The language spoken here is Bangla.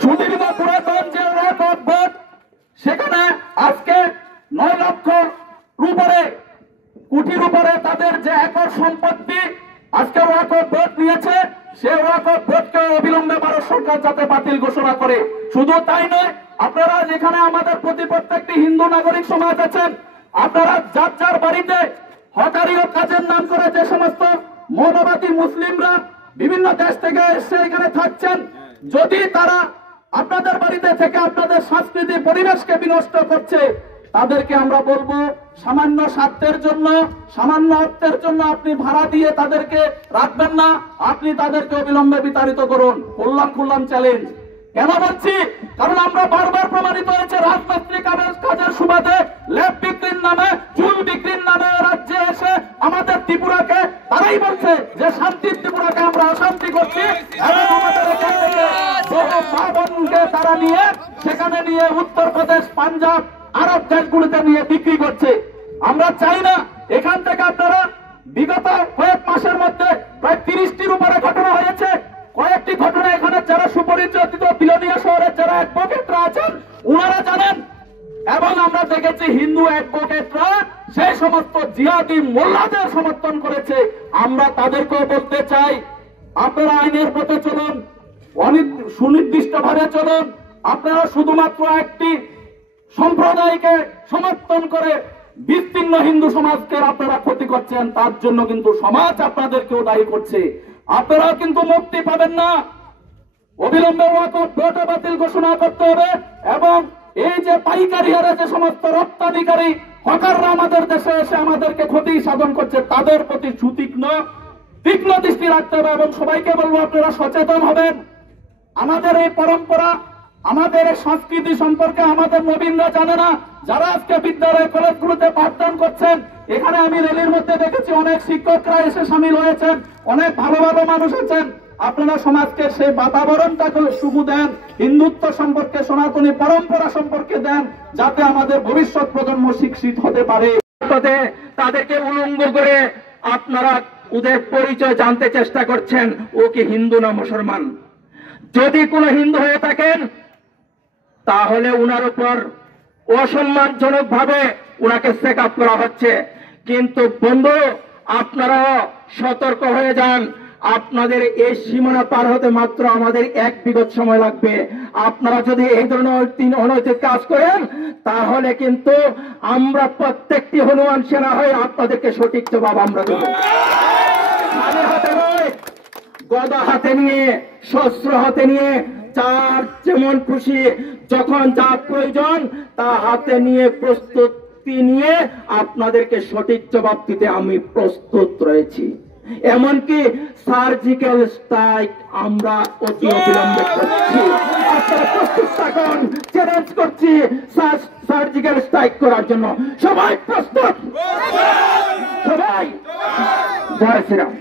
সুদীর্ঘ পুরাতন যে ওয়াকফ বোর্ড, সেখানে আজকে 9 লক্ষ উপরে কোটির উপরে তাদের যে একর সম্পত্তি আজকে ওয়াকফ বোর্ড নিয়েছে, সে ওয়াকফ বোর্ডকে অবিলম্বে ভারত সরকার যাতে বাতিল ঘোষণা করে। শুধু তাই নয়, আপনারা যেখানে আমাদের প্রত্যেকটি হিন্দু নাগরিক সমাজ আছেন, আপনারা যার যার বাড়িতে হকারি ও কাজের নাম করে যে সমস্ত মৌলবাদী মুসলিমরা বিভিন্ন দেশ থেকে এসে এখানে থাকছেন, যদি তারা আপনাদের বাড়িতে থেকে আপনাদের সাংস্কৃতিক পরিবেশকে বিনষ্ট করছে, তাদেরকে আমরা বলবো সামান্য স্বার্থের জন্য, সামান্য অর্থের জন্য আপনি ভাড়া দিয়ে তাদেরকে রাখবেন না, আপনি তাদেরকে অবিলম্বে বিতাড়িত করুন। খুললাম চ্যালেঞ্জ। কেন বলছি? কারণ আমরা বারবার প্রমাণিত হয়েছে রাজনৈতিক কাজের সুবাদে ল্যাব বিক্রির নামে, চুল বিক্রির নামে রাজ্যে এসে আমাদের ত্রিপুরাকে তারাই বলছে যে শান্তির ত্রিপুরাকে আমরা অশান্তি করছি, এবং আমাদের এখান থেকে বহু মা বোনকে তারা নিয়ে সেখানে নিয়ে উত্তরপ্রদেশ, পাঞ্জাব, আরব দেশগুলিতে নিয়ে বিক্রি করছে। আমরা চাই না এখান থেকে আপনারা বিগত কয়েক মাসের মধ্যে প্রায় 30টির উপরে ঘটনা হয়েছে। কয়েকটি ঘটনা এখানে যারা সুপরিচিত বিলোনিয়া শহরের যারা অ্যাডভোকেটরা আছেন ওনারা জানেন, এবং আমরা দেখেছি হিন্দু অ্যাডভোকেটরা সেই সমস্ত জিহাদি মোল্লাদের সমর্থন করেছে। আমরা তাদেরকেও বলতে চাই, আপনারা আইনের পথে চলুন, সুনির্দিষ্টভাবে চলুন। আপনারা শুধুমাত্র একটি সম্প্রদায়কে সমর্থন করে বিস্তীর্ণ হিন্দু সমাজকে আপনারা ক্ষতি করছেন, তার জন্য কিন্তু সমাজ আপনাদেরকেও দায়ী করছে। আপনারাও কিন্তু মুক্তি পাবেন না। অবিলম্বে ওয়াকফ বোর্ড বাতিল ঘোষণা করতে হবে, এবং এই যে পাইকারি হারে যে সমস্ত রপ্তানিকারী হকাররা আমাদের দেশে এসে আমাদেরকে ক্ষতি সাধন করছে, তাদের প্রতি তীক্ষ্ণ দৃষ্টি রাখতে হবে। এবং সবাইকে বলবো আপনারা সচেতন হবেন। আমাদের এই পরম্পরা, আমাদের এই সংস্কৃতি সম্পর্কে আমাদের নবীনরা জানে না। যারা আজকে বিদ্যালয় কলেজগুলোতে পাঠদান করছেন, এখানে আমি র্যালির মধ্যে দেখেছি অনেক শিক্ষকরা এসে সামিল হয়েছেন, অনেক ভালো ভালো মানুষ আছেন। আপনারা সমাজকে সেই বাতাবরণটাকে শুধু দেন, হিন্দুত্ব সম্পর্কে, সনাতনী পরম্পরা সম্পর্কে দেন, যাতে আমাদের ভবিষ্যৎ প্রজন্ম শিক্ষিত হতে পারে। তাদেরকে উলঙ্গ করে আপনারা ওদের পরিচয় জানতে চেষ্টা করছেন, ও কি হিন্দু না মুসলমান। যদি কোনো হিন্দু হয়ে থাকেন তাহলে উনার উপর অসম্মানজনক ভাবে উনাকে চেক আপ করা হচ্ছে। কিন্তু বন্ধু, আপনারা সতর্ক হয়ে যান। আপনাদের এই সীমানা পার হতে মাত্র আমাদের 1 বিগত সময় লাগবে। আপনারা যদি এই ধরনের অনৈতিক কাজ করেন, তাহলে কিন্তু আমরা প্রত্যেকটি হনুমান সেনা হয়ে আপনাদেরকে সঠিক জবাব আমরা দেব। খালি হাতে নয়, গদা হাতে নিয়ে, শস্ত্র হাতে নিয়ে, যার যেমন খুশি যখন যা প্রয়োজন তা হাতে নিয়ে, প্রস্তুতি নিয়ে আপনাদেরকে সঠিক জবাব দিতে আমি প্রস্তুত রয়েছি। এমনকি সার্জিক্যাল স্ট্রাইক আমরা অতি অবিলম্বে করছি। আপনারা প্রস্তুত থাকুন, চ্যালেঞ্জ করছি সার্জিক্যাল স্ট্রাইক করার জন্য। সবাই প্রস্তুত? সবাই? জয় শ্রীরাম।